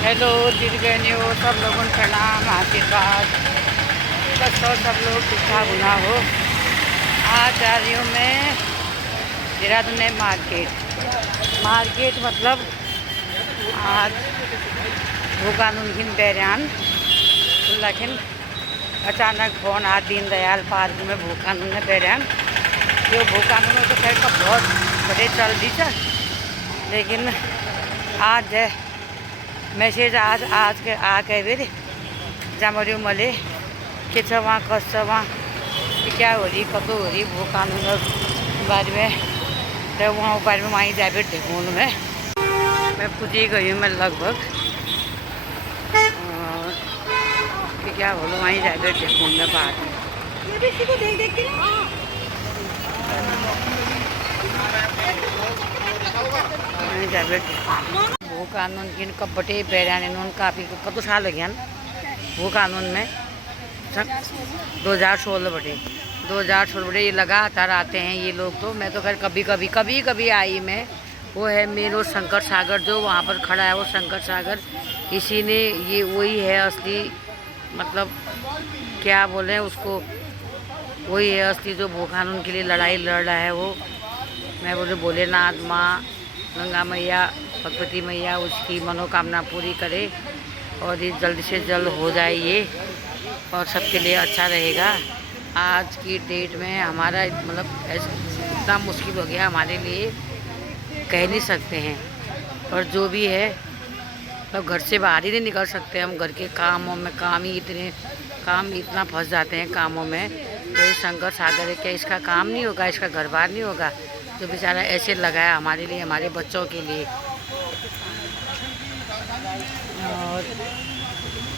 Hello दीर्घन्यो सब लोगों को प्रणाम आशीर्वाद। बस और सब लोग ठीक ठाक होना हो। आज जा रही हूँ मैं देहरादून में मार्केट मतलब आज वो कानून घिन बैरियान लेकिन अचानक फोन आज दीन दयाल पार्क में भू कानून में बैरियान जो भू कानून तो खैर का बहुत बड़े चल दी था, लेकिन आज मैसेज आज के आ गए वे जमरी मले के वहाँ कस वहाँ क्या हो रही कब हो रही वो कानून बारे में तो वहाँ बारे में वहीं जाए देखूँ मैं पूछी गई हूँ मैं लगभग कि क्या बोलो वहीं जाए देखूँ मैं बाद में वहीं जाए वो कानून की कब बटे बैरियान इन्होंने काफ़ी कत साल हो गया वो कानून में 2016 बटे ये लगातार आते हैं ये लोग। तो मैं तो खैर कभी आई मैं। वो है मेन शंकर सागर जो वहाँ पर खड़ा है वो शंकर सागर इसी ने ये वही है असली मतलब क्या बोले उसको वही है असली जो भू कानून के लिए लड़ाई लड़ रहा है वो। मैं बोले भोलेनाथ माँ गंगा मैया भगवती मैया उसकी मनोकामना पूरी करे और ये जल्द से जल्द हो जाए ये और सबके लिए अच्छा रहेगा। आज की डेट में हमारा मतलब इतना मुश्किल हो गया हमारे लिए कह नहीं सकते हैं। और जो भी है तो घर से बाहर ही नहीं निकल सकते हम। घर के कामों में काम इतना फंस जाते हैं कामों में। तो ये शंकर सागर है क्या इसका काम नहीं होगा, इसका घर बार नहीं होगा जो बेचारा ऐसे लगाया हमारे लिए हमारे बच्चों के लिए। और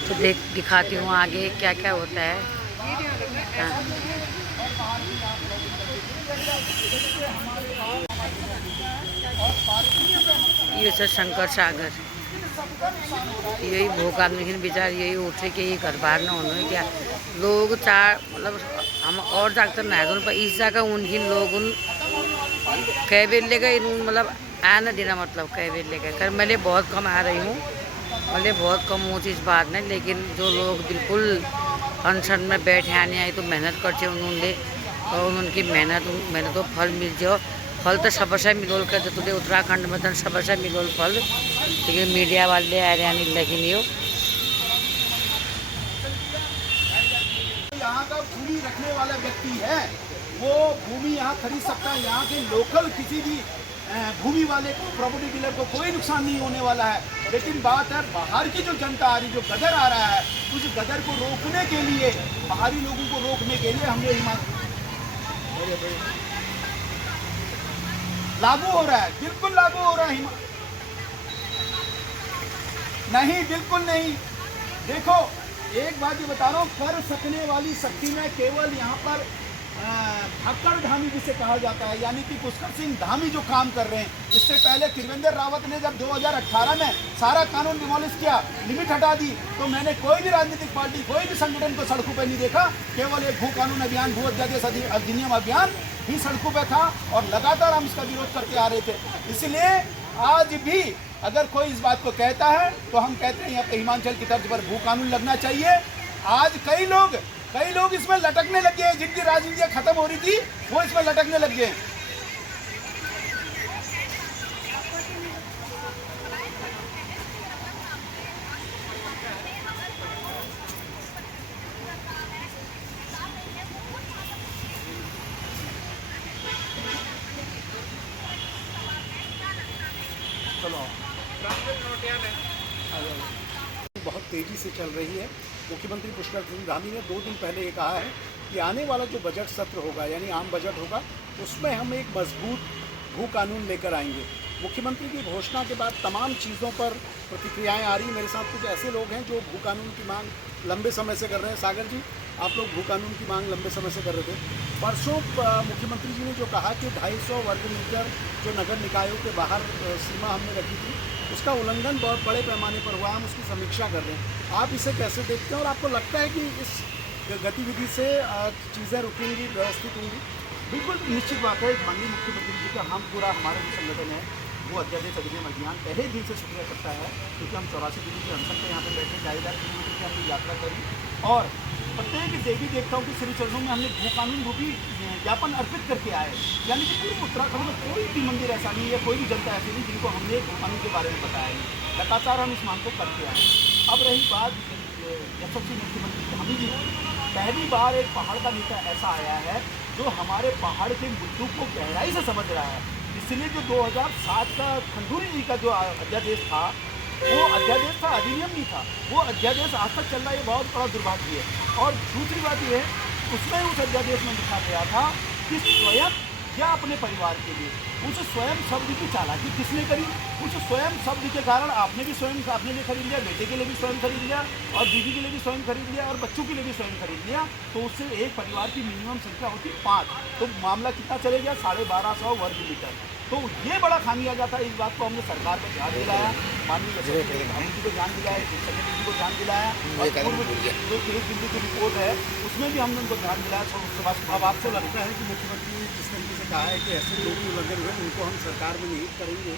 तो दिखाती हूँ आगे क्या क्या होता है। हाँ। ये सर शंकर सागर यही भूख आदमी बेचार यही उठे कि ये घर बाहर ना होने क्या लोग चार मतलब हम और जाकर नहादून पर इस जगह उन लोग उन कैबेल लेगा इन मतलब आना देना मतलब कैबेल लेगा कर मैं बहुत कम आ रही हूँ भले बहुत कम हो इस बात में। लेकिन जो लोग बिल्कुल अनशन में बैठे आने आई तो मेहनत करते उन्होंने और उनकी मेहनत तो फल मिल जाओ। फल तो सबसे मिलोल कर जो उत्तराखंड में तो सबसे मिलोल फल, लेकिन मीडिया वाले आ रहे नहीं लेकिन यो यहाँ का भूमि रखने वाला व्यक्ति है वो भूमि यहाँ खरीद सकता है। यहाँ के लोकल किसी भी भूमि वाले प्रॉपर्टी डीलर को कोई नुकसान नहीं होने वाला है। लेकिन बात है बाहर की जो जनता आ रही जो गदर आ रहा है उस गदर को रोकने के लिए बाहरी लोगों को रोकने के लिए हमने लागू हो रहा है, बिल्कुल लागू हो रहा है। नहीं बिल्कुल नहीं। देखो एक बात ये बता रहा हूँ कर सकने वाली शक्ति में केवल यहाँ पर भक्कड़ धामी जिसे कहा जाता है यानी कि पुष्कर सिंह धामी जो काम कर रहे हैं। इससे पहले त्रिवेंद्र रावत ने जब 2018 में सारा कानून डिमोलिश किया लिमिट हटा दी तो मैंने कोई भी राजनीतिक पार्टी कोई भी संगठन को सड़कों पर नहीं देखा। केवल एक भू कानून अभियान भू अध्यादेश अधिनियम अभियान ही सड़कों पर था और लगातार हम इसका विरोध करते आ रहे थे। इसलिए आज भी अगर कोई इस बात को कहता है तो हम कहते हैं यहाँ पे हिमाचल की तर्ज पर भू कानून लगना चाहिए। आज कई लोग इसमें लटकने लग गए जिनकी राजनीति खत्म हो रही थी वो इसमें लटकने लग गए। चलो बहुत तेजी से चल रही है। मुख्यमंत्री पुष्कर सिंह धामी ने 2 दिन पहले ये कहा है कि आने वाला जो बजट सत्र होगा यानी आम बजट होगा उसमें हम एक मजबूत भू कानून लेकर आएंगे। मुख्यमंत्री की घोषणा के बाद तमाम चीज़ों पर प्रतिक्रियाएं आ रही। मेरे साथ कुछ ऐसे लोग हैं जो भू कानून की मांग लंबे समय से कर रहे हैं। सागर जी आप लोग भू कानून की मांग लंबे समय से कर रहे थे। परसों मुख्यमंत्री जी ने जो कहा कि 250 वर्ग मीटर जो नगर निकायों के बाहर सीमा हमने रखी थी उसका उल्लंघन बहुत बड़े पैमाने पर हुआ। हम उसकी समीक्षा कर रहे हैं। आप इसे कैसे देखते हैं और आपको लगता है कि इस गतिविधि से चीज़ें रुकेंगी व्यवस्थित होंगी? बिल्कुल निश्चित बात है। माननीय मुख्यमंत्री जी का हम पूरा हमारा जो संगठन है वो अध्यादेश अधिनियम अभियान पहले दिन से शुक्रिया करता है, क्योंकि हम 84 दिन के अनशन पे यहाँ पे बैठे 2,500 किलोमीटर की हमने यात्रा करी और प्रत्येक देवी देवताओं के श्री चरणों में हमने भू कानून रूपी ज्ञापन अर्पित करके आए। यानी कि पूरे उत्तराखंड में कोई भी मंदिर ऐसा नहीं है, कोई भी जनता ऐसी नहीं जिनको हमने भू कानून के बारे में बताया नहीं। लगातार हम इस मांग को करते आए। अब रही बात यशस्वी मुख्यमंत्री धामी जी की, पहली बार एक पहाड़ का नेता ऐसा आया है जो हमारे पहाड़ के मुद्दों को गहराई से समझ रहा है। इसलिए जो 2007 का खंडूरी जी का जो अध्यादेश था, वो अध्यादेश था, अधिनियम नहीं था, वो अध्यादेश आज तक चल रहा है, ये बहुत बड़ा दुर्भाग्य है। और दूसरी बात ये है, उसमें उस अध्यादेश में लिखा गया था कि स्वयं या अपने परिवार के लिए, उस स्वयं शब्द की चालाकी किसने करी? उस स्वयं शब्द के कारण आपने भी स्वयं अपने लिए खरीद लिया, बेटे के लिए भी स्वयं खरीद लिया और बीवी के लिए भी स्वयं खरीद लिया और बच्चों के लिए भी स्वयं खरीद लिया। तो उससे एक परिवार की मिनिमम संख्या होती 5, तो मामला कितना चले गया? 1250 वर्ग मीटर। तो ये बड़ा खामियाजा था। इस बात को हमने सरकार को ध्यान दिलाया, माननीय यशस्वी धामी जी को ध्यान दिलाया, सेक्रेटरी जी को ध्यान दिलाया और पूर्व जो पुलिस बिंदु की रिपोर्ट है उसमें भी हमने उनको ध्यान दिलाया। अब आपको लगता है कि मुख्यमंत्री ने जिस तरीके से कहा है कि ऐसे लोग जो लगे हुए उनको हम सरकार में निहित करेंगे,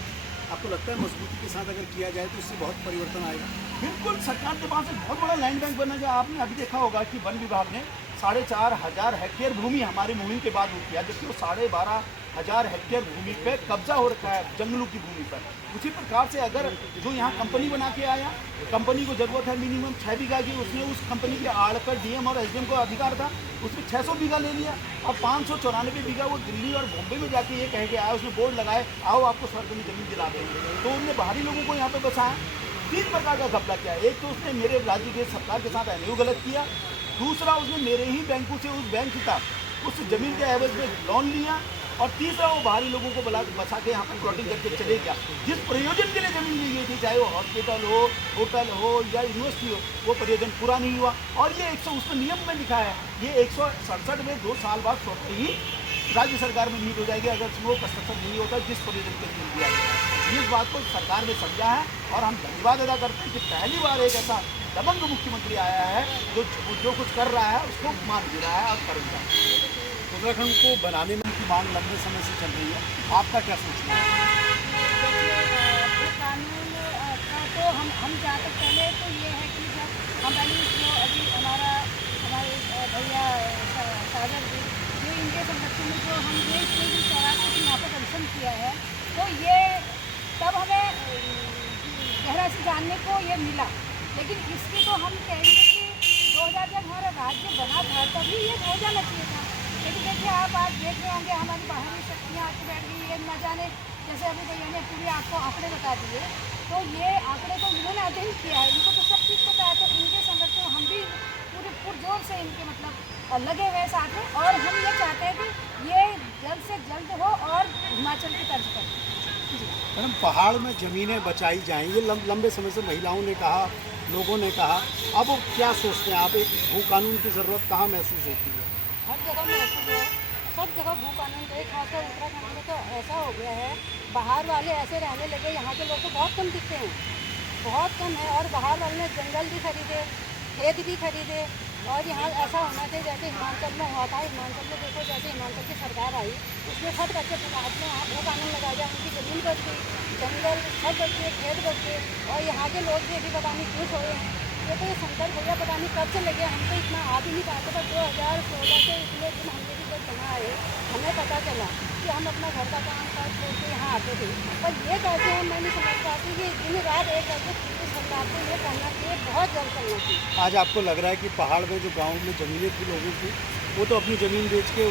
आपको लगता है मजबूती के साथ अगर किया जाए तो इससे बहुत परिवर्तन आएगा? बिल्कुल, सरकार के पास एक बहुत बड़ा लैंड बैंक बनेगा। आपने अभी देखा होगा कि वन विभाग ने 4,500 हेक्टेयर भूमि हमारी मुहिम के बाद किया, जबकि वो 12,500 हेक्टेयर भूमि पे कब्जा हो रखा है, जंगलों की भूमि पर। उसी प्रकार से अगर जो यहाँ कंपनी बना के आया, कंपनी को जरूरत है मिनिमम 6 बीघा की, उसने उस कंपनी के आड़ पर डीएम और एसडीएम को अधिकार था, उसने 600 बीघा ले लिया। अब 594 बीघा वो दिल्ली और बॉम्बे में जाके ये कह के आया, उसने बोर्ड लगाए, आओ आपको स्वर्ग में जमीन दिला देंगे। तो उन्होंने बाहरी लोगों को यहाँ पे बसाया। 3 प्रकार का घपला किया। एक तो उसने मेरे राज्य के सरकार के साथ एमओयू गलत किया, दूसरा उसने मेरे ही बैंकों से उस बैंक का उस जमीन के एवज में लोन लिया, और तीसरा वो बाहरी लोगों को बसा के यहाँ पर प्लॉटिंग करके चले गया। जिस प्रयोजन के लिए जमीन ली गई थी, चाहे वो हॉस्पिटल हो, होटल हो या यूनिवर्सिटी हो, वो प्रयोजन पूरा नहीं हुआ। और ये उसमें नियम में लिखा है, ये 167 में 2 साल बाद स्वतः ही राज्य सरकार में नीट हो जाएगी अगर वो कंस्ट्रक्शन नहीं होता जिस प्रयोजन के लिए दिया गया है। इस बात को सरकार ने समझा है और हम धन्यवाद अदा करते हैं कि पहली बार एक ऐसा दबंग मुख्यमंत्री आया है जो कुछ कर रहा है उसको मान भी रहा है और करेगा। उत्तराखंड को बनाने में की मांग लंबे समय से चल रही है, आपका क्या सोचना है? कानून का तो हम जहाँ तक पहले तो ये है कि जब हम पहले जो अभी हमारे भैया सागर जी ये इनके संरक्षण में जो हम ये 84 यहाँ पर दर्शन किया है, तो ये तब हमें गहरा से जानने को ये मिला। लेकिन इसकी तो हम कहेंगे कि 2000 जब हमारा राज्य बना था तभी ये हो जाना चाहिए था। लेकिन देखिए आप आज देख रहे होंगे हमारी बाहरी शक्तियाँ आके बैठ गई, ये न जाने जैसे अभी भैया ने पूरे आपको आंकड़े बता दिए, तो ये आंकड़े तो इन्होंने अध्ययन किया है, इनको तो सब चीज़ पता है। तो इनके संरक्षण हम भी पूरे पुरजोर से इनके मतलब लगे हुए साथ में, और हम ये चाहते हैं कि ये जल्द से जल्द हो और हिमाचल की तर्ज पर। मैडम, पहाड़ में ज़मीनें बचाई जाएँ, ये लंबे समय से महिलाओं ने कहा, लोगों ने कहा, अब क्या सोचते हैं आप? एक भू कानून की ज़रूरत कहाँ महसूस होती है? हर जगह महसूस हो, सब जगह भू कानून का, खासकर उत्तराखंड में तो ऐसा हो गया है, बाहर वाले ऐसे रहने लगे, यहाँ के लोग तो बहुत कम दिखते हैं, बहुत कम है। और बाहर वाले ने जंगल भी खरीदे, खेत भी खरीदे, और यहाँ ऐसा होना चाहिए जैसे हिमाचल में हुआ था। हिमाचल में देखो, जैसे हिमाचल की सरकार आई उसमें फट करके अपने यहाँ भू कानून लगा दिया, उनकी ज़मीन बच गई, जंगल सब बच गए, खेत बच गए, और यहाँ के लोग भी अभी पता नहीं क्यों सोए हैं। ये तो ये शंकर भैया पता नहीं कब से लगे, हम तो इतना आ भी नहीं पाते, पर 2016 से इतने दिन हमने भी जब बना है हमें पता चला कि हम अपना घर का काम कर छोड़ के यहाँ आते थे। पर ये कैसे हम मैं नहीं समझ पाती कि दिन रात एक करके सरकार को ये करना चाहिए, बहुत जल्द करना चाहिए। आज आपको लग रहा है कि पहाड़ में जो गांव में ज़मीनें थी लोगों की, वो तो अपनी ज़मीन बेच के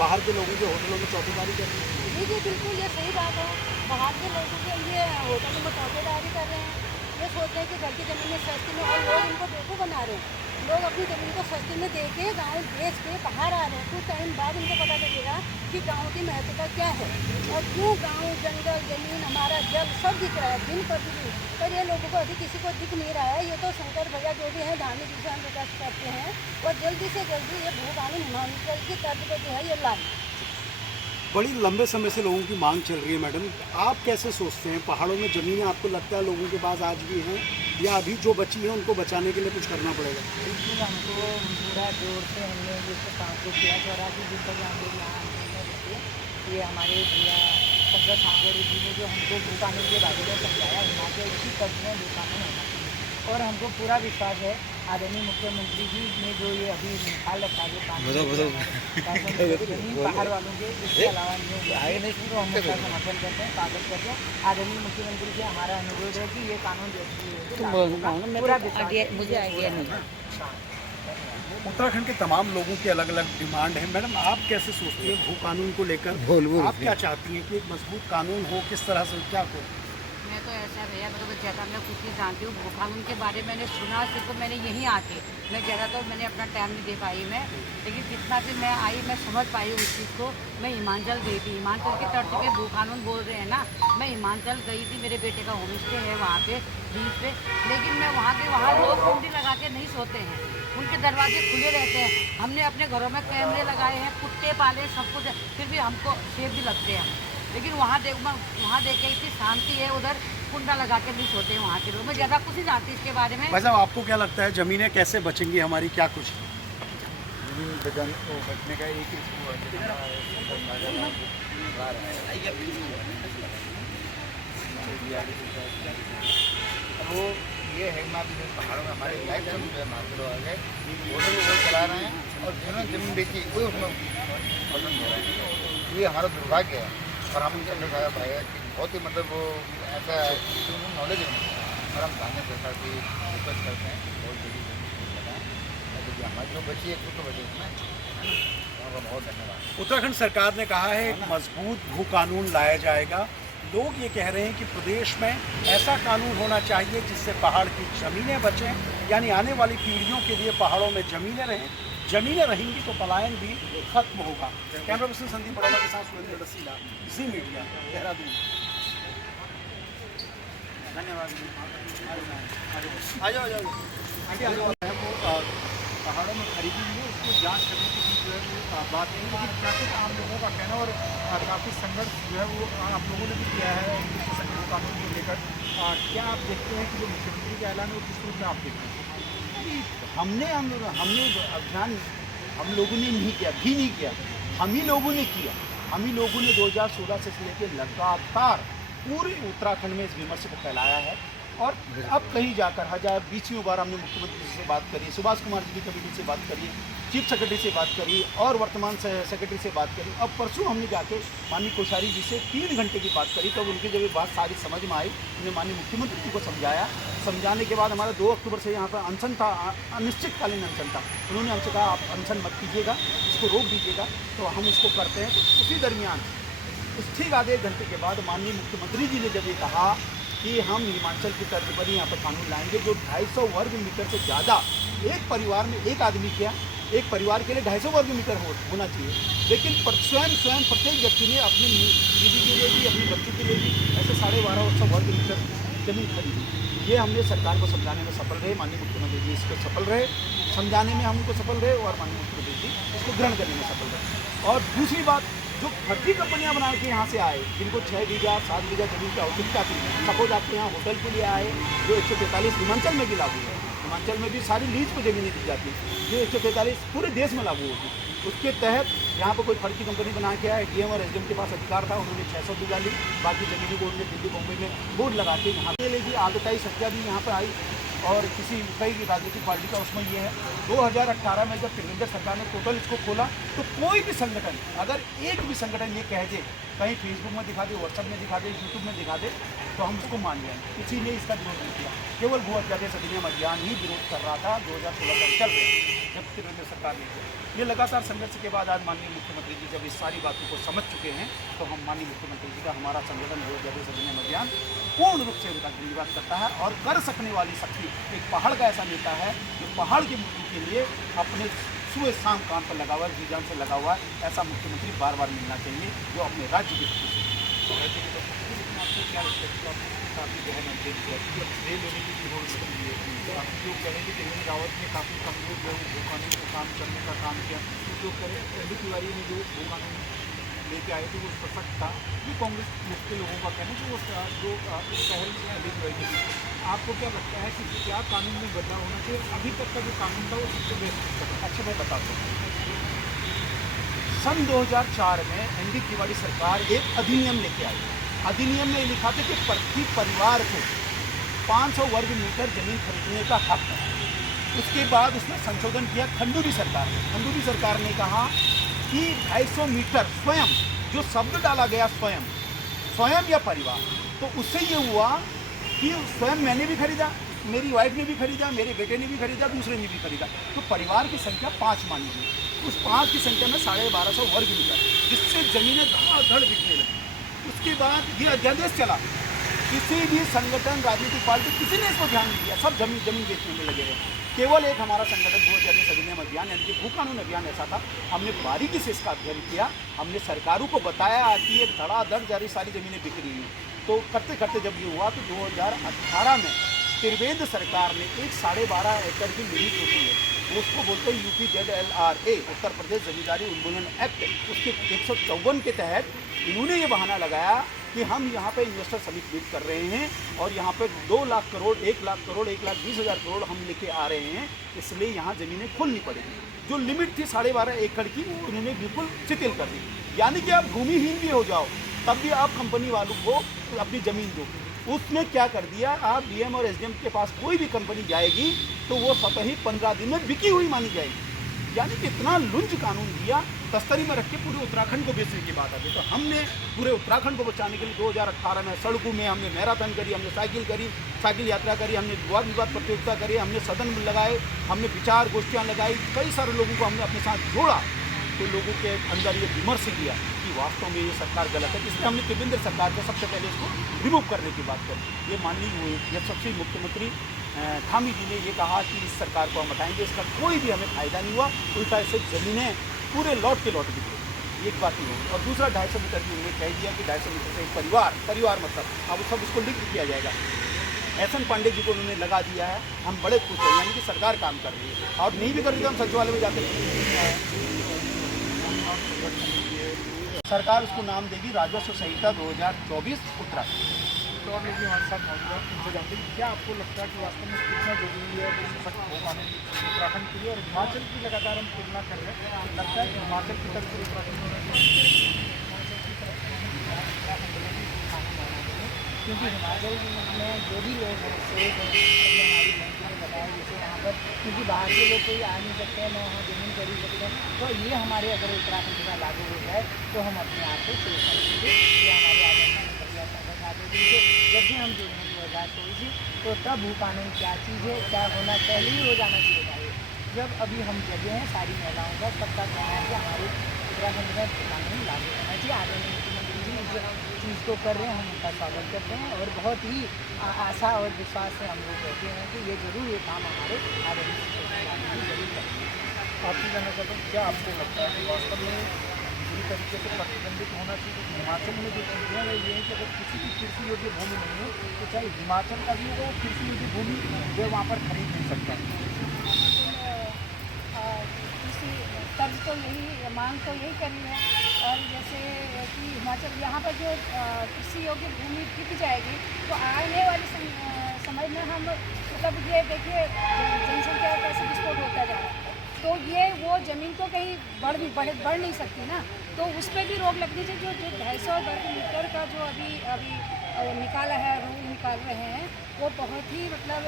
बाहर के लोगों के होटलों में चौकीदारी कर रही है? जी बिल्कुल, ये सही बात है। बाहर के लोगों के लिए होटलों में चौकीदारी कर रहे हैं, ये सोच रहे हैं कि घर की ज़मीनें सस्ती में, और लोग इनको बेवकूफ़ बना रहे हैं। लोग अपनी ज़मीन को सस्ते में दे के गाँव बेच के बाहर आ रहे हैं। कुछ टाइम बाद इनको पता लगेगा कि गाँव की महत्वता क्या है और क्यों गाँव, जंगल, ज़मीन, हमारा जल सब दिख रहा है दिन प्रतिदिन, पर ये लोगों को अभी किसी को दिख नहीं रहा है। ये तो शंकर भैया जो भी हैं, धामी जी से हम रिक्वेस्ट करते हैं और जल्दी से जल्दी ये भू कानून हिमाचल की तर्ज पर जो है ये लाए। बड़ी लंबे समय से लोगों की मांग चल रही है मैडम, आप कैसे सोचते हैं? पहाड़ों में ज़मीनें आपको लगता है लोगों के पास आज भी हैं, या अभी जो बची हैं उनको बचाने के लिए कुछ करना पड़ेगा? बिल्कुल, हमको पूरा जोर से हमने जैसे काम को किया 84 दिन तक हम लोग यहाँ ये हमारे भैया शंकर सागर जी ने जो हमको भू कानून के बारे में समझाया, हिमाचल की कच्छ में भू कानून होना चाहिए। और हमको पूरा विश्वास है आदरणीय मुख्यमंत्री जी ने जो ये अभी निकाल रखा है कानून पहाड़ वालों के, इसके अलावा नहीं तो हम उसका समर्थन करते हैं, स्वागत करते हैं। आदरणीय मुख्यमंत्री से हमारा अनुरोध है कि ये कानून पूरा मुझे आइडिया नहीं है। उत्तराखंड के तमाम लोगों की अलग अलग डिमांड है। मैडम, आप कैसे सोचती हैं भू कानून को लेकर? आप क्या चाहती हैं कि एक मजबूत कानून हो, किस तरह से, क्या को? मैं तो ऐसा भैया, मैं तो ज़्यादा मैं कुछ नहीं जानती हूँ। भू कानून के बारे में मैंने सुना, सिर्फ मैंने यहीं आके, मैं ज़्यादा तो मैंने अपना टाइम नहीं दे पाई मैं, लेकिन जितना भी मैं आई मैं समझ पाई उस चीज़ को। मैं हिमाचल गई थी, हिमाचल की तर्ज पे भू कानून बोल रहे हैं ना, मैं हिमाचल गई थी, मेरे बेटे का होम स्टे है वहाँ पे बीच पे, लेकिन मैं वहाँ लोग कुंडी लगा के नहीं सोते हैं, उनके दरवाजे खुले रहते हैं। हमने अपने घरों में कैमरे लगाए हैं, कुत्ते पाले, सब कुछ, फिर भी हमको सेफ भी लगते हैं। लेकिन वहाँ देखे इतनी शांति है, उधर कुंडा लगा के नहीं सोते हैं वहाँ के लोग। मैं ज़्यादा कुछ नहीं जानती इसके बारे में। भाई साहब, आपको क्या लगता है जमीनें कैसे बचेंगी हमारी, क्या कुछ? बचने का एक वो ये है पहाड़ों में हमारे लाइफ जो है मार्केट आ गए, होटल वो चला रहे हैं और जिन्होंने जमीन बेची वही उसमें पसंद हो रहे हैं। ये हमारा दुर्भाग्य है और हम इनसे दिखाया पाएगा कि बहुत ही मतलब वो ऐसा नॉलेज है और हम स्थानीय सरकार की रिक्वेस्ट करते हैं बहुत जल्दी बताएँ क्योंकि हमारी जो बची है कुछ तो बचे उसमें। बहुत धन्यवाद। उत्तराखंड सरकार ने कहा है एक मजबूत भू कानून लाया जाएगा। लोग ये कह रहे हैं कि प्रदेश में ऐसा कानून होना चाहिए जिससे पहाड़ की ज़मीनें बचें, यानी आने वाली पीढ़ियों के लिए पहाड़ों में ज़मीनें रहें। ज़मीनें रहेंगी तो पलायन भी खत्म होगा। कैमरा पर्सन संदीप बड़ौदा के साथ सुरेंद्र रसीला, जी मीडिया, देहरादून। धन्यवाद। आ जाओ आंटी, आ जाओ। वो पहाड़ों में खरीदी हुई है, उसको जांच करने की जो है वो बात नहीं, लेकिन काफ़ी आम लोगों का कहना और काफ़ी संघर्ष जो है वो आप लोगों ने भी किया है कानून को लेकर। क्या आप देखते हैं कि जो मुख्यमंत्री का ऐलान है वो किस रूप में आप देखते हैं? हमने अभियान हम लोगों ने नहीं किया, हम ही लोगों ने किया। हम ही लोगों ने 2016 से लेकर लगातार पूरे उत्तराखंड में इस विमर्श को फैलाया है। और अब कहीं जाकर 20वीं बार हमने मुख्यमंत्री जी से बात करी, सुभाष कुमार जी की कमेटी से बात करी, चीफ सेक्रेटरी से बात करी और वर्तमान सेक्रेटरी से बात करी। अब परसों हमने जाके माननीय कोश्यारी जी से 3 घंटे की बात करी। तब उनकी जब ये बात सारी समझ में आई, हमने माननीय मुख्यमंत्री जी को समझाया। समझाने के बाद हमारा 2 अक्टूबर से यहाँ पर अनशन था, अनिश्चितकालीन अनशन था। उन्होंने हमसे कहा आप अनशन मत कीजिएगा, इसको रोक दीजिएगा, तो हम उसको करते हैं। तो उसी दरमियान ठीक आधे 1 घंटे के बाद माननीय मुख्यमंत्री जी ने जब ये कहा कि हम हिमाचल की तर्ज पर यहाँ पर कानून लाएंगे जो 250 वर्ग मीटर से ज़्यादा एक परिवार में एक आदमी क्या एक परिवार के लिए 250 वर्ग मीटर होना चाहिए, लेकिन स्वयं प्रत्येक व्यक्ति ने अपनी बीवी के लिए भी, अपनी बच्ची के लिए भी ऐसे 1250 वर्ग मीटर जमीन खरीदी। ये हमने सरकार को समझाने में सफल रहे, माननीय मुख्यमंत्री जी इसको सफल रहे, समझाने में हम उनको सफल रहे और माननीय मुख्यमंत्री जी इसको ग्रहण करने में सफल रहे। और दूसरी बात, जो फर्जी कंपनियां बना के यहाँ से आए, जिनको 6 बीघा 7 बीघा जमीन की आवश्यकता थी, सपोज आपके यहाँ होटल के लिए आए, जो 143 हिमाचल में भी लागू है, हिमाचल में भी सारी लीज पर जमीनें दी जाती है, जो 143 पूरे देश में लागू होगी। उसके तहत यहाँ पर कोई फर्जी कंपनी बना के आए, डीएम और एसडीएम के पास अधिकार था, उन्होंने 600 बीघा ली, बाकी जमीनी बोर्ड ने दिल्ली बॉम्बे में बोर्ड लगा के यहाँ पे लेगी। आगताई सत्या भी यहाँ पर आई और कई राजनीतिक पार्टी का उसमें ये है। 2018 में जब केंद्र सरकार ने टोटल इसको खोला तो कोई भी संगठन, अगर एक भी संगठन ये कह दे, कहीं फेसबुक में दिखा दे, व्हाट्सएप में दिखा दे, यूट्यूब में दिखा दे, तो हम उसको मान लिया। किसी ने इसका विरोध नहीं किया, केवल भू अध्यादेश अधिनियम अभियान ही विरोध कर रहा था। 2016 तक चल रहे जब केंद्र सरकार ने किया। ये लगातार संघर्ष के बाद आज माननीय मुख्यमंत्री जी जब इस सारी बातों को समझ चुके हैं, तो हम माननीय मुख्यमंत्री जी का, हमारा संगठन भू अध्यादेश अधिनियम अभियान पूर्ण रूप से उनका धन्यवाद करता है। और कर सकने वाली शक्ति एक पहाड़ का ऐसा नेता है जो पहाड़ की मुक्ति के लिए अपने सुबह शाम काम पर लगा हुआ है, जी जान से लगा हुआ है। ऐसा मुख्यमंत्री बार बार मिलना चाहिए जो अपने राज्य के क्या काफ़ी जो है ना दे लेने की भी हो सकती है। तो आप जो कहेंगे कि हेमंत रावत ने काफ़ी कमजोर जो है भू कानून को काम करने का काम किया, जो करें पहली तिवारी ने जो भू कानून लेके आए थे वो सशक्त था। ये कांग्रेस के लोगों का कहना है कि वो जो इस पहल में अधिक रहेगी। आपको क्या लगता है कि क्या कानून में बदलाव होना चाहिए? अभी तक का जो कानून था वो सबसे बेस्ट। अच्छा, मैं बताता हूँ। सन 2004 में एनडी तिवारी सरकार एक अधिनियम लेके आई। अधिनियम में ये लिखा था कि प्रति परिवार को 500 वर्ग मीटर जमीन खरीदने का हक है। उसके बाद उसमें संशोधन किया खंडूरी सरकार ने। खंडूरी सरकार ने कहा कि 250 मीटर स्वयं, जो शब्द डाला गया स्वयं या परिवार, तो उससे ये हुआ कि स्वयं मैंने भी खरीदा, मेरी वाइफ ने भी खरीदा, मेरे बेटे ने भी खरीदा, दूसरे ने भी खरीदा, तो परिवार की संख्या 5 मानी गई। उस 5 की संख्या में 1250 वर्ग मीटर, जिससे ज़मीनें धड़ाधड़ बिकने लगी। उसके बाद ये अध्यादेश चला, किसी भी संगठन, राजनीतिक पार्टी, किसी ने इसको ध्यान नहीं दिया, सब जमीन बेचने में लगे रहे। केवल एक हमारा संगठन भू अध्यादेश अधिनियम अभियान यानी कि भू कानून अभियान ऐसा था, हमने बारीकी से इसका अध्ययन किया, हमने सरकारों को बताया कि ये धड़ाधड़ सारी ज़मीनें बिक रही हैं। तो करते करते जब ये हुआ तो 2018 में त्रिवेंद्र सरकार ने एक 12.5 एकड़ की लिमिट होती है, उसको बोलते हैं UPZLRA, उत्तर प्रदेश जमींदारी उन्मूलन एक्ट, उसके 154 के तहत इन्होंने ये बहाना लगाया कि हम यहाँ पे इन्वेस्टर समिट मीट कर रहे हैं और यहाँ पे 2 लाख करोड़, 1 लाख करोड़, 1,20,000 करोड़ हम लेके आ रहे हैं, इसलिए यहाँ ज़मीनें खोलनी पड़ेगी। जो लिमिट थी 12.5 एकड़ की, वो उन्होंने बिल्कुल शिथिल कर दी। यानी कि आप भूमिहीन भी हो जाओ तब भी आप कंपनी वालों को अपनी ज़मीन दो। उसमें क्या कर दिया, आप DM और SDM के पास कोई भी कंपनी जाएगी तो वो स्वतः ही 15 दिन में बिकी हुई मानी जाएगी। यानी कि इतना लुंज कानून दिया, तस्तरी में रख के पूरे उत्तराखंड को बेचने की बात आती। तो हमने पूरे उत्तराखंड को बचाने के लिए 2018 में सड़कों में हमने मैराथन करी, हमने साइकिल यात्रा करी, हमने वाद विवाद प्रतियोगिता करी, हमने सदन लगाए, हमने विचार गोष्ठियाँ लगाई, कई सारे लोगों को हमने अपने साथ जोड़ा। तो लोगों के अंदर ये विमर्श किया कि वास्तव में ये सरकार गलत है, इसलिए हमने त्रिवेंद्र सरकार को सबसे पहले इसको रिमूव करने की बात करी। ये माननीय हुई यशस्वी मुख्यमंत्री धामी जी ने ये कहा कि इस सरकार को हम हटाएंगे, इसका कोई भी हमें फ़ायदा नहीं हुआ, उल्टा इससे ज़मीनें पूरे लौट के लौट बिके। एक बात ही होगी। और दूसरा 250 मीटर की उन्होंने कह दिया कि 250 मीटर से एक परिवार मतलब अब सब उसको लिंक किया जाएगा। SN पांडे जी को उन्होंने लगा दिया है, हम बड़े खुश हैं, यानी कि सरकार काम कर रही है। और नहीं भी कर रही तो हम सचिवालय में जाते हैं, सरकार उसको नाम देगी राजस्व संहिता 2024 उत्तराखंड। तो और लोग हमारे साथ मौजूद हैं, उनसे जानते हैं क्या आपको लगता है कि वास्तव में कितना जरूरी है सशक्त भू कानून उत्तराखंड के लिए। और हिमाचल की लगातार हम तुलना कर रहे हैं, लगता है कि हिमाचल की तरफ से उत्तराखंड होना चाहिए, क्योंकि हिमाचल में जो भी लोग हैं सेब हैं, हमारी बैंक ने बताया जैसे यहाँ पर, क्योंकि बाहर के लोग कोई आ नहीं सकते हैं, न वहाँ ज़मीन खरीद सकते हैं, तो ये हमारे अगर उत्तराखंड में लागू हो जाए तो हम अपने आप को सेव करेंगे। ये हमारे जब भी हम जुड़े हैं 2024 तो तब भू कानून क्या चीज़ है, क्या होना पहले ही हो जाना चाहिए। जब अभी हम जगह हैं सारी महिलाओं का, तब तक कहना है कि हमारे उत्तराखंड में भू कानून लागू होना चाहिए। आदरणीय मुख्यमंत्री जी इस चीज़ को कर रहे हैं, हम उनका स्वागत करते हैं और बहुत ही आशा और विश्वास से हम लोग कहते हैं कि ये ज़रूर ये काम हमारे आदरणीय मुख्यमंत्री जरूर करेंगे। आपसे जानना चाहता हूँ क्या आपको लगता है वास्तव में पूरी तरीके से प्रतिबंधित होना चाहिए? हिमाचल में जो चीज़ें हैं वो ये है कि अगर किसी की कृषि योग्य भूमि नहीं है तो चाहे हिमाचल का भी हो, कृषि योग्य भूमि वो वहाँ पर खरीद नहीं सकता। तर्ज तो यही, मांग तो यही करी है। और जैसे कि हिमाचल यहाँ पर जो कृषि योग्य भूमि बिक जाएगी तो आने वाले समय में हम मतलब ये देखिए जनसंख्या कैसे विस्फोट होता जा रहा है, तो ये वो ज़मीन तो कहीं बढ़ नहीं सकती ना, तो उस पर भी रोक लगनी चाहिए। जो 250 वर्ग मीटर का जो अभी निकाला है, रूल निकाल रहे हैं, वो बहुत ही मतलब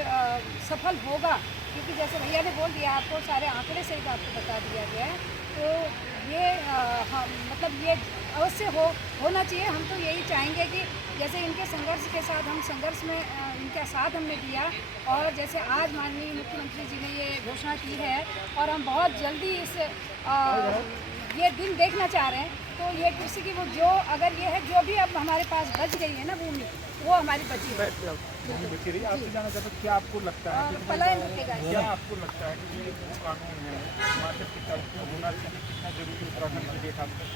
सफल होगा, क्योंकि जैसे भैया ने बोल दिया, आपको सारे आंकड़े से आपको बता दिया गया है, तो ये मतलब ये अवश्य होना चाहिए। हम तो यही चाहेंगे कि जैसे इनके संघर्ष के साथ हम संघर्ष में इनका साथ हमने दिया, और जैसे आज माननीय मुख्यमंत्री जी ने ये घोषणा की है और हम बहुत जल्दी इस ये दिन देखना चाह रहे हैं, तो ये कृषि की वो जो अगर ये है जो भी अब हमारे पास बच गई है ना भूमि, वो हमारी बची है। बची रही। आपसे जानना चाहता हूँ क्या आपको लगता है कि पलायन रुकेगा, क्या आपको लगता है कि ये भू कानून है हिमाचल की तरफ से होना चाहिए, कितना जरूरी उत्तराखंड के लिए खासकर?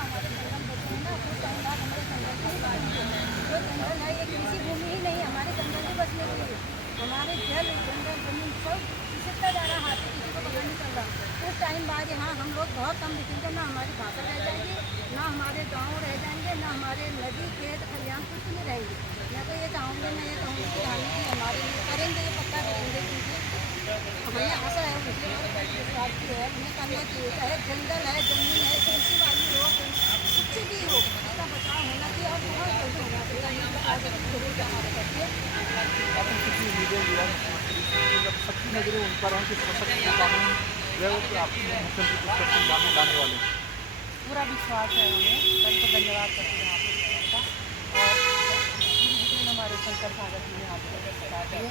हमारे जंगल बचे हैं ना, वो जंगल हमारे जंगल की बात है, जो जंगल है ये कृषि भूमि ही नहीं, हमारे जंगल भी बचने के लिए हमारे जल जंगल जमीन सब खिसकता जा रहा है, हाथ किसी को पता नहीं चल रहा। कुछ टाइम बाद यहाँ हम लोग बहुत कम दिखेंगे, ना हमारी भाषा रह जाएगी, ना हमारे गाँव रह जाएंगे, ना हमारे नदी खेत खलियान कुछ नहीं रहेंगे। मैं तो ये चाहूँगी, मैं ये कहूँगी कि धामी जी हमारे लिए करेंगे, ये पक्का करेंगे, क्योंकि हमें आशा है उनके की है, उन्हें करना चाहिए। चाहे जंगल है, जमीन है, कृषि वाली हो, कुछ भी हो, उसका बचाव होना चाहिए और बहुत जल्दी होना चाहिए। जरूर जाना चाहिए। अपन किसी लीडर या जब सबकी नज़रें उन पर हैं कि सशक्त कानून जो है वो आपकी मुख्यमंत्री पुष्कर सिंह धामी लाने वाले हैं। पूरा विश्वास है हमें। कल को धन्यवाद करते हैं आप लोगों का। और जितने हमारे शंकर सागर जी ने आप लोगों को बता दिए,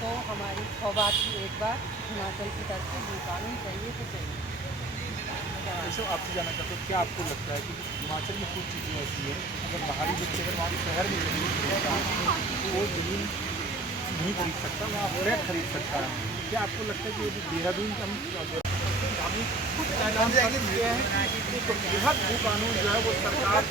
तो हमारी 100 बात की एक बार हिमाचल की तरफ से जो कानून चाहिए तो चाहिए। जैसे आपसे जानना चाहते हैं, क्या आपको लगता है कि हिमाचल में कुछ चीज़ें ऐसी हैं, अगर बाहरी व्यक्ति अगर वहाँ शहर में ज़मीन खरीदता है तो वो ज़मीन नहीं खरीद सकता, वहाँ फ्लैट खरीद सकता है। क्या आपको लगता है कि देहरादून का तो बृहद भू कानून जो है वो सरकार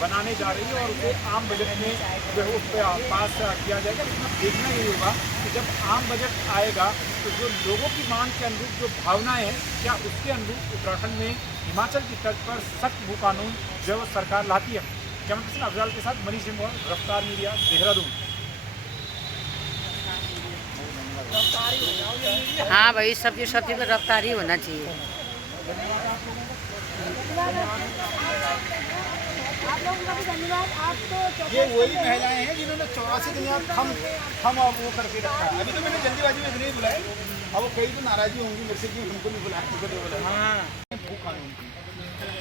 बनाने जा रही है और उसे आम बजट में जो है उस पर पास किया जाएगा। इसमें देखना ये होगा कि जब आम बजट आएगा तो जो लोगों की मांग के अनुरूप जो भावनाएं हैं, क्या उसके अनुरूप उत्तराखंड में हिमाचल की तर्ज पर सख्त भू कानून जो है वो सरकार लाती है। कैमरा पर्सन अफजाल के साथ मनीष सिंह, रफ्तार मीडिया, देहरादून। हाँ भाई, सब चीज़ में रफ्तार ही होना चाहिए। आप लोगों का भी धन्यवाद। आप तो ये वही महिलाएं हैं जिन्होंने 84 दिन यहाँ हम वो करके रखा है। अभी तो मैंने जल्दीबाजी में नहीं बुलाया, अब वो कई तो नाराज़गी होंगी मेरे से कि हमको नहीं बुलाया, तुमको नहीं बुलाया। हाँ, भू कानून की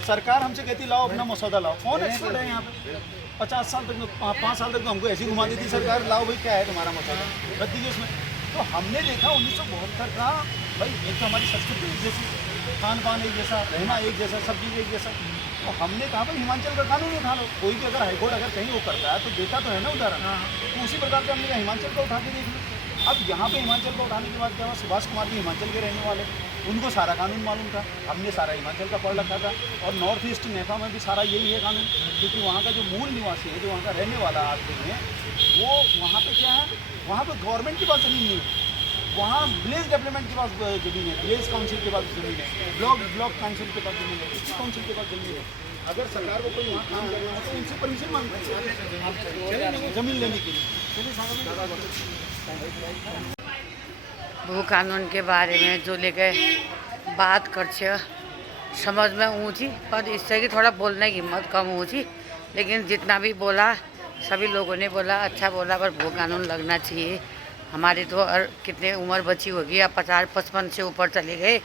सरकार हमसे कहती लाओ अपना मसौदा लाओ। कौन एक्सपर्ट है यहाँ पे? 50 साल तक 5 साल तक तो हमको ऐसी घुमा देती सरकार, लाओ भाई क्या है तुम्हारा मसौदा, रख दीजिए उसमें। तो हमने देखा 1972 का, भाई एक तो हमारी संस्कृति एक जैसी, खान पान एक जैसा, रहना एक जैसा, सब चीज़ एक जैसा। तो हमने कहा भाई हिमाचल का कानून उठा लो। कोई भी अगर हाईकोर्ट अगर कहीं वो करता है तो देता तो है ना उदाहरण, तो उसी प्रकार से हमने कहा हिमाचल का उठा के देख लो। अब यहाँ पे हिमाचल को उठाने के बाद क्या हुआ, सुभाष कुमार जी हिमाचल के रहने वाले, उनको सारा कानून मालूम था, हमने सारा हिमाचल का पढ़ रखा था। और नॉर्थ ईस्ट नेफा में भी सारा यही है कानून, क्योंकि वहाँ का जो मूल निवासी है, जो वहाँ का रहने वाला आदमी है, वो वहाँ पे क्या है, वहाँ पे गवर्नमेंट के पास ज़मीन नहीं है, वहाँ विलेज डेवलपमेंट के पास ज़मीन है, विलेज काउंसिल के पास ज़मीन है, ब्लॉक काउंसिल के पास ज़मीन है, डिस्ट्रिक्ट काउंसिल के पास ज़मीन है। अगर सरकार को कोई वहाँ काम करना है तो उनसे परमिशन मांगते हैं ज़मीन लेने के लिए। भू कानून के बारे में जो लेके बात कर समझ में ऊँची, पर इससे कि थोड़ा बोलने की हिम्मत कम ऊँची, लेकिन जितना भी बोला सभी लोगों ने बोला अच्छा बोला, पर भू कानून लगना चाहिए। हमारी तो कितने उम्र बची होगी, अब 50-55 से ऊपर चले गए,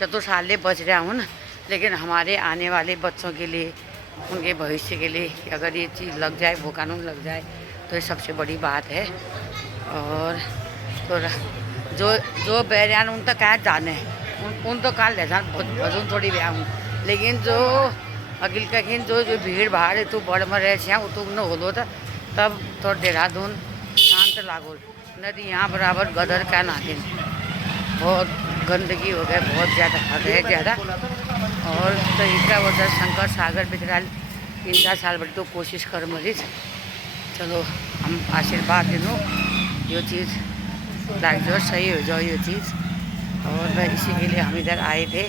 जब तो साले बच रहा हूँ ना, लेकिन हमारे आने वाले बच्चों के लिए, उनके भविष्य के लिए अगर ये चीज़ लग जाए, भू कानून लग जाए, तो ये सबसे बड़ी बात है। और तो जो बैरियान उन तक क्या जाने उन तो कहाँ ले जान भजन थोड़ी ब्याह हूँ, लेकिन जो अगिल कहीं जो भीड़ भाड़ है तो बड़ में रहे वो तो न होलो था, तब तो देहरादून शांत लागो। नदी यहाँ बराबर गदर का नागिन, बहुत गंदगी हो गई, बहुत ज़्यादा हद है ज़्यादा। और तो इसका वो शंकर सागर बितराल 3-4 साल बड़ी तो कोशिश कर मरीज। चलो हम आशीर्वाद दिनों ये चीज़ लाइक जो सही हो जाओ ये चीज़। और मैं इसी के लिए हम इधर आए थे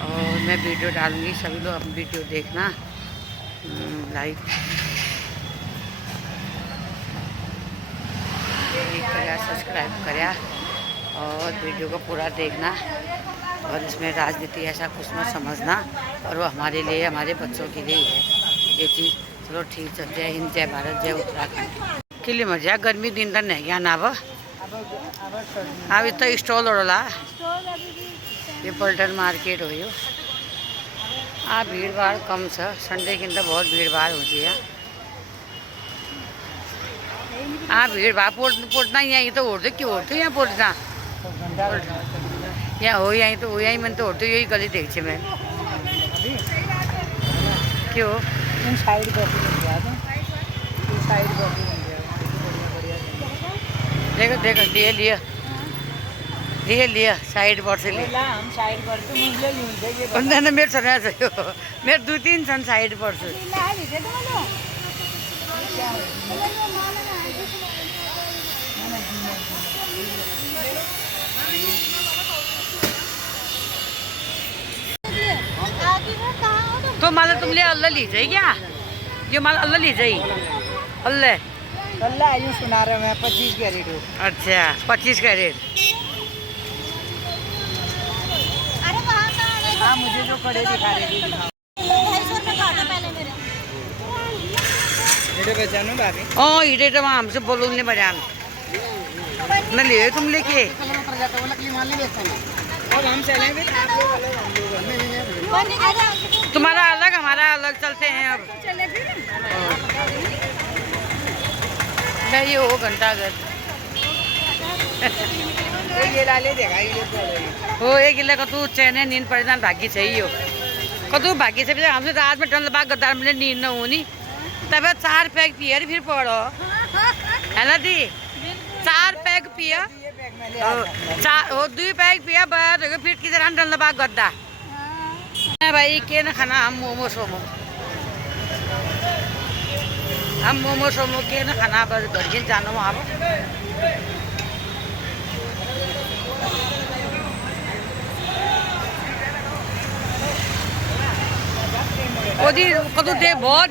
और मैं वीडियो डालूँगी, सभी लोग अपनी वीडियो देखना, लाइक करा, सब्सक्राइब करा और वीडियो को पूरा देखना। और इसमें राजनीति ऐसा कुछ मत समझना, और वो हमारे लिए, हमारे बच्चों के लिए है ये चीज़। चलो ठीक है, जय हिंद, जय भारत, जय उत्तराखंड। के लिए मजा गर्मी दिन तक नहीं ज्ञान अब तो स्टॉल ओढ़ला ये पल्टन मार्केट हो यो। भीड़ भाड़ कम छ, संडे की तो बहुत भीड़ भाड़ होती है। भीड़ भाड़ पोटना यहीं तो ओढ़ते, क्यों ओढ़ते यहाँ पोटना यहाँ हो, यहीं तो हो, यहीं मैंने तो ओढ़ते यही गली देख मैं क्यों साइड पर देखो लिया साइड पर से लिया हम साइड पर तो मुझे ना मेरे सुना मेरे 2-3 सन साइड पर से तो माला तुमले अल्लाह ली जाए क्या, ये माला अल्लाह ली जाए अल्लाह यूँ सुना रहे मैं 25 कैरेट हो। अच्छा 25 कैरेट। अरे हाँ मुझे जो कड़े दिखा रहे थे दिखाओ। 250 रुपये का था पहले मेरे। मेरे पहचानो भाभी ओ इधे तो वहाँ हमसे बोलो नहीं बजान न ले तुम लेके अब हम चलेंगे तुम्हारा अलग हमारा अलग चलते हैं अब चले फिर मैं ये हो घंटा घर ये लाले देगा ये हो एक गिले का तू चैने नींद परेशान भागी सही हो कतु भागी से हमसे रात में टन लबा गद्दार में नींद न होनी तब 4 पैक पियर फिर पड़ो है ना दी 4 पैक पिया चार 2 पैक पिया बाद फिर किधर टन लबा गद्दा भाई के न खाना हम मोमो सोमो के न खाना बस घर के जानो वहाँ पर कतु दे बहुत